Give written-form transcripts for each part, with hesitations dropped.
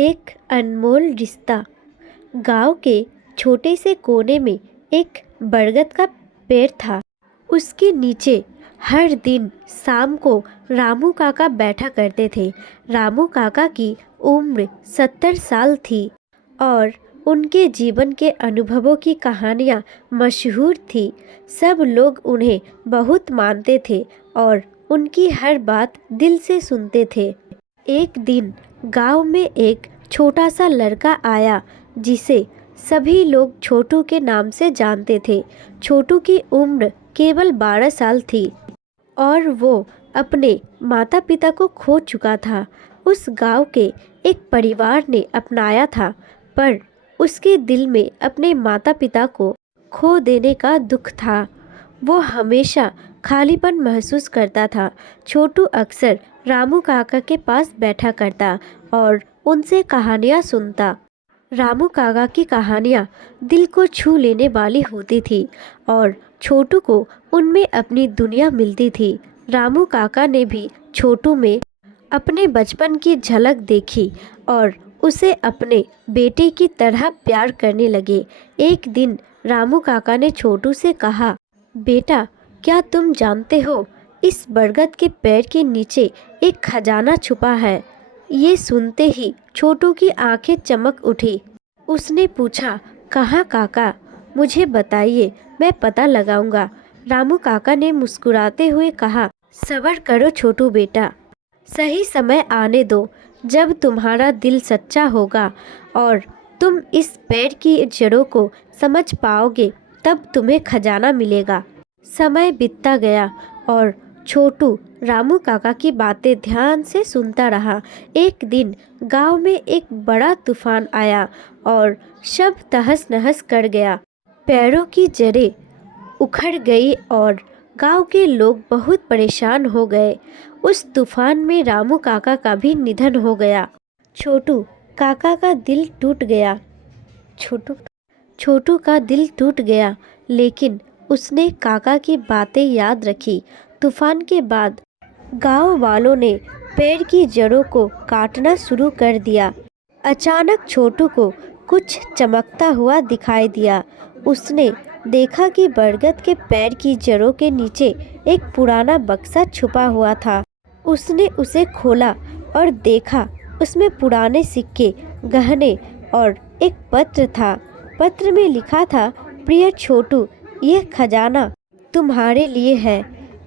एक अनमोल रिश्ता। गांव के छोटे से कोने में एक बरगद का पेड़ था। उसके नीचे हर दिन शाम को रामू काका बैठा करते थे। रामू काका की उम्र 70 साल थी और उनके जीवन के अनुभवों की कहानियाँ मशहूर थी। सब लोग उन्हें बहुत मानते थे और उनकी हर बात दिल से सुनते थे। एक दिन गांव में एक छोटा सा लड़का आया जिसे सभी लोग छोटू के नाम से जानते थे। छोटू की उम्र केवल 12 साल थी और वो अपने माता पिता को खो चुका था। उस गांव के एक परिवार ने अपनाया था, पर उसके दिल में अपने माता पिता को खो देने का दुख था। वो हमेशा खालीपन महसूस करता था। छोटू अक्सर रामू काका के पास बैठा करता और उनसे कहानियाँ सुनता। रामू काका की कहानियाँ दिल को छू लेने वाली होती थी और छोटू को उनमें अपनी दुनिया मिलती थी। रामू काका ने भी छोटू में अपने बचपन की झलक देखी और उसे अपने बेटे की तरह प्यार करने लगे। एक दिन रामू काका ने छोटू से कहा, बेटा, क्या तुम जानते हो, इस बरगद के पेड़ के नीचे एक खजाना छुपा है। ये सुनते ही छोटू की आंखें चमक उठी। उसने पूछा, कहाँ काका, मुझे बताइए, मैं पता लगाऊंगा। रामू काका ने मुस्कुराते हुए कहा, सब्र करो छोटू बेटा, सही समय आने दो। जब तुम्हारा दिल सच्चा होगा और तुम इस पेड़ की जड़ों को समझ पाओगे, तब तुम्हें खजाना मिलेगा। समय बीतता गया और छोटू रामू काका की बातें ध्यान से सुनता रहा। एक दिन गांव में एक बड़ा तूफान आया और सब तहस नहस कर गया। पेड़ों की जड़ें उखड़ गई और गांव के लोग बहुत परेशान हो गए। उस तूफान में रामू काका का भी निधन हो गया। छोटू काका का दिल टूट गया। छोटू का दिल टूट गया, लेकिन उसने काका की बातें याद रखी। तूफान के बाद गांव वालों ने पेड़ की जड़ों को काटना शुरू कर दिया। अचानक छोटू को कुछ चमकता हुआ दिखाई दिया। उसने देखा कि बरगद के पेड़ की जड़ों के नीचे एक पुराना बक्सा छुपा हुआ था। उसने उसे खोला और देखा, उसमें पुराने सिक्के, गहने और एक पत्र था। पत्र में लिखा था, प्रिय छोटू, यह खजाना तुम्हारे लिए है।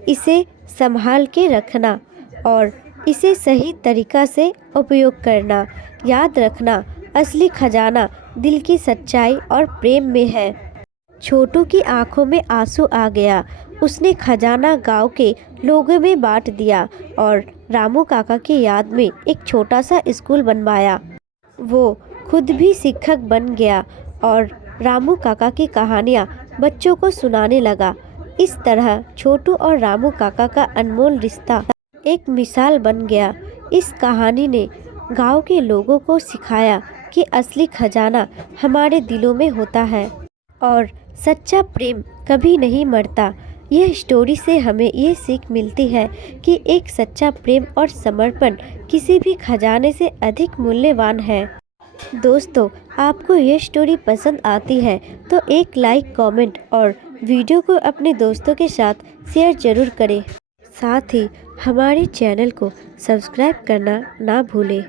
इसे संभाल के रखना और इसे सही तरीका से उपयोग करना। याद रखना, असली खजाना दिल की सच्चाई और प्रेम में है। छोटू की आंखों में आंसू आ गया। उसने खजाना गांव के लोगों में बांट दिया और रामू काका की याद में एक छोटा सा स्कूल बनवाया। वो खुद भी शिक्षक बन गया और रामू काका की कहानियाँ बच्चों को सुनाने लगा। इस तरह छोटू और रामू काका का अनमोल रिश्ता एक मिसाल बन गया। इस कहानी ने गांव के लोगों को सिखाया कि असली खजाना हमारे दिलों में होता है और सच्चा प्रेम कभी नहीं मरता। यह स्टोरी से हमें ये सीख मिलती है कि एक सच्चा प्रेम और समर्पण किसी भी खजाने से अधिक मूल्यवान है। दोस्तों, आपको ये स्टोरी पसंद आती है तो एक लाइक, कमेंट और वीडियो को अपने दोस्तों के साथ शेयर जरूर करें। साथ ही हमारे चैनल को सब्सक्राइब करना ना भूलें।